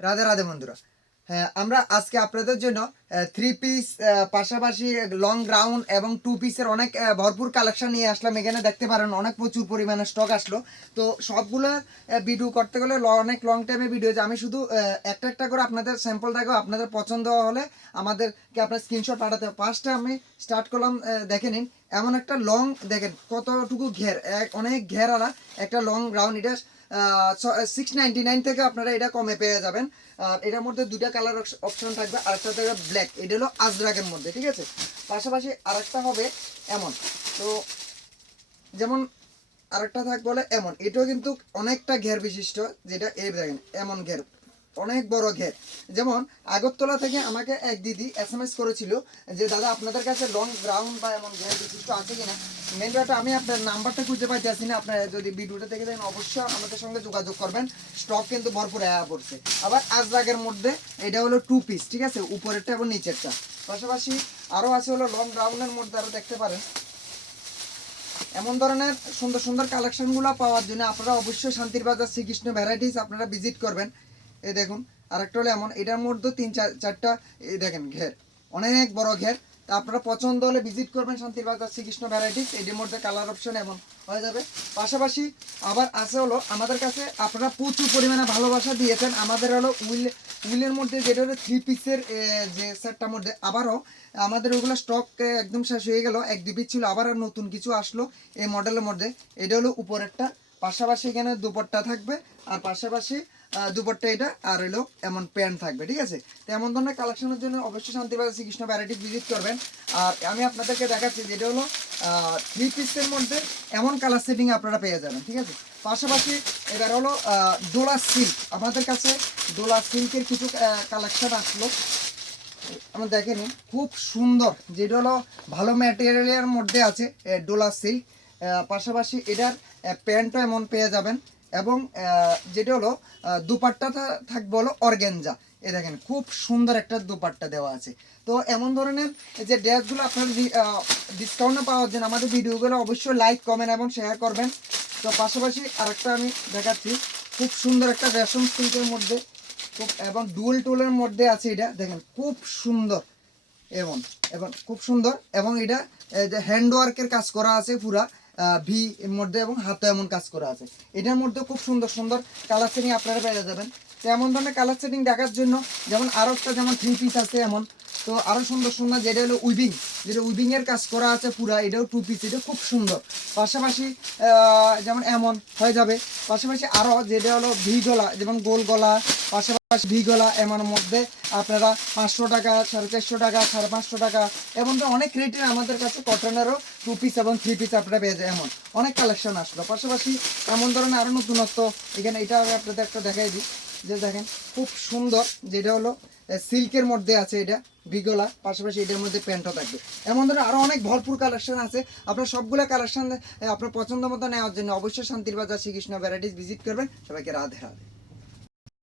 রাধে রাধে বন্ধুরা। হ্যাঁ আমরা আজকে আপনাদের জন্য থ্রি পিস পাশাপাশি লং গ্রাউন্ড এবং টু পিসের অনেক ভরপুর কালেকশন নিয়ে আসলাম। এখানে দেখতে পারেন অনেক প্রচুর পরিমাণে স্টক আসলো। তো সবগুলো ভিডিও করতে গেলে অনেক লং টাইমে ভিডিও আমি শুধু একটা একটা করে আপনাদের স্যাম্পল দেখো আপনাদের পছন্দ হলে আমাদেরকে আপনার স্ক্রিনশট পাঠাতে ফার্স্টে আমি স্টার্ট করলাম দেখে নিন। এমন একটা লং দেখেন কতটুকু ঘের, এক- অনেক ঘেরালা, একটা লং রাউন্ড এটা সিক্স নাইন থেকে আপনারা এটা কমে পেয়ে যাবেন। আর এটার মধ্যে দুটা কালার অপশন থাকবে, আরেকটা থাকবে ব্ল্যাক এটা হলো আজরাকের মধ্যে, ঠিক আছে? পাশাপাশি আরেকটা হবে এমন, তো যেমন আরেকটা থাকবে এমন, এটাও কিন্তু অনেকটা ঘের বিশিষ্ট, যেটা এই দেখেন, এমন ঘের। অনেক বড় ঘের। যেমন, আগরতলা থেকে আমাকে এক দিদি এস এম এস করেছিল যে, দাদা, আপনাদের কাছে লং গ্রাউন্ড বা এমন ঘের বিশিষ্ট আছে কিনা? মেন কথা আমি আপনার নাম্বারটা খুঁজে পাইতেছি না আপনার যদি ভিডিওটা দেখে দেখেন অবশ্যই আমাদের সঙ্গে যোগাযোগ করবেন। স্টক কিন্তু ভরপুর আয়া পড়ছে। আবার আজ আজরাগের মধ্যে, এটা হলো টু পিস ঠিক আছে? উপরেরটা এবং নিচেরটা। পাশাপাশি আরও আছে হলো লং গ্রাউন্ডের মধ্যে আরও দেখতে পারেন। এমন ধরনের সুন্দর সুন্দর কালেকশনগুলো পাওয়ার জন্য আপনারা অবশ্যই শান্তির বাজার শ্রীকৃষ্ণ ভ্যারাইটিস আপনারা ভিজিট করবেন। এই দেখুন, আরেকটা হলো এমন, এটার মধ্যে তিন, চার, চারটা, এই দেখেন ঘের। অনেক বড় ঘের। তা আপনারা পছন্দ হলে ভিজিট করবেন শান্তির বাজার শ্রীকৃষ্ণ ভ্যারাইটিস এটির মধ্যে কালার অপশন এমন হয়ে যাবে। পাশাপাশি আবার আছে হলো, আমাদের কাছে আপনারা প্রচুর পরিমাণে ভালোবাসা দিয়েছেন। আমাদের হলো উইল, উইলের মধ্যে যেটা হলো থ্রি পিসের যে সেটটার মধ্যে আবারও আমাদের ওগুলো স্টক একদম শেষ হয়ে গেল। এক দুই পিস ছিল, আবার নতুন কিছু আসলো এই মডেলের মধ্যে। এটা হলো উপরেরটা। পাশাপাশি এখানে দুপট্টা থাকবে, আর পাশাপাশি দুপট্টা এটা আর হলো এমন প্যান্ট থাকবে, ঠিক আছে? তো এমন ধরনের কালেকশনের জন্য অবশ্যই শান্তি শান্তিবাজার শ্রীকৃষ্ণ ভ্যারাইটি ভিজিট করবেন। আর আমি আপনাদেরকে দেখাচ্ছি যেটা হলো থ্রি পিসের মধ্যে এমন কালার সেটিং আপনারা পেয়ে যাবেন, ঠিক আছে? পাশাপাশি এবার হলো ডোলা সিল্ক আমাদের কাছে ডোলা সিল্কের কিছু কালেকশন আসলো। আমরা দেখেনি খুব সুন্দর। যেটা হলো, ভালো ম্যাটেরিয়ালের মধ্যে আছে ডোলা সিল্ক পাশাপাশি এটার প্যান্টও এমন পেয়ে যাবেন। এবং যেটা হলো আহ, দুপাট্টা থা- থাকবে হলো অর্গেঞ্জা। এ দেখেন খুব সুন্দর একটা দুপাট্টা দেওয়া আছে। তো এমন ধরনের যে ড্রেসগুলো আপনার ডিসকাউন্টে পাওয়ার জন্য আমাদের ভিডিওগুলো অবশ্যই লাইক কমেন্ট এবং শেয়ার করবেন। তো পাশাপাশি আরেকটা আমি দেখাচ্ছি খুব সুন্দর একটা রেশম সিল্কের মধ্যে খুব এবং ডুয়েল টুলের মধ্যে আছে এটা। দেখেন খুব সুন্দর এবং এবং খুব সুন্দর এবং এটা এই যে হ্যান্ড কাজ করা আছে পুরা। ভি এর মধ্যে এবং হাতে এমন কাজ করা আছে। এটার মধ্যে খুব সুন্দর সুন্দর কালার সেটিং আপনারা পেয়ে যাবেন। তো এমন ধরনের কালার সেটিং দেখার জন্য যেমন আরও একটা যেমন থ্রি পিস আছে এমন। তো আরও সুন্দর সুন্দর যেটা হলো উইভিং যেটা উইভিং এর কাজ করা আছে পুরা, এটাও টু পিস এটা খুব সুন্দর। পাশাপাশি যেমন এমন হয়ে যাবে। পাশাপাশি আরও যেটা হলো ভি গলা, যেমন গোল গলা, পাশাপাশি ভি গলা, এমন মধ্যে আপনারা পাঁচশো টাকা, সাড়ে চারশো টাকা, সাড়ে পাঁচশো টাকা এবং তো অনেক রেটের আমাদের কাছে কটনেরও টু পিস এবং থ্রি পিস আপনারা পেয়ে যায় এমন। অনেক কালেকশন আসলো। পাশাপাশি এমন ধরনের আরও নতুনত্ব, এখানে এটা আমি আপনাদের একটা দেখাই দিই। যে দেখেন, খুব সুন্দর, যেটা হলো সিল্কের মধ্যে আছে এটা, বিগলা, পাশাপাশি এটার মধ্যে প্যান্টও থাকবে। এমন ধরনের আরও অনেক ভরপুর কালেকশন আছে। আপনার সবগুলো কালেকশন আপনার পছন্দ মতো নেওয়ার জন্য অবশ্যই শান্তির বাজার শ্রীকৃষ্ণ ভ্যারাইটিস ভিজিট করবেন। সবাইকে রাধে রাধে।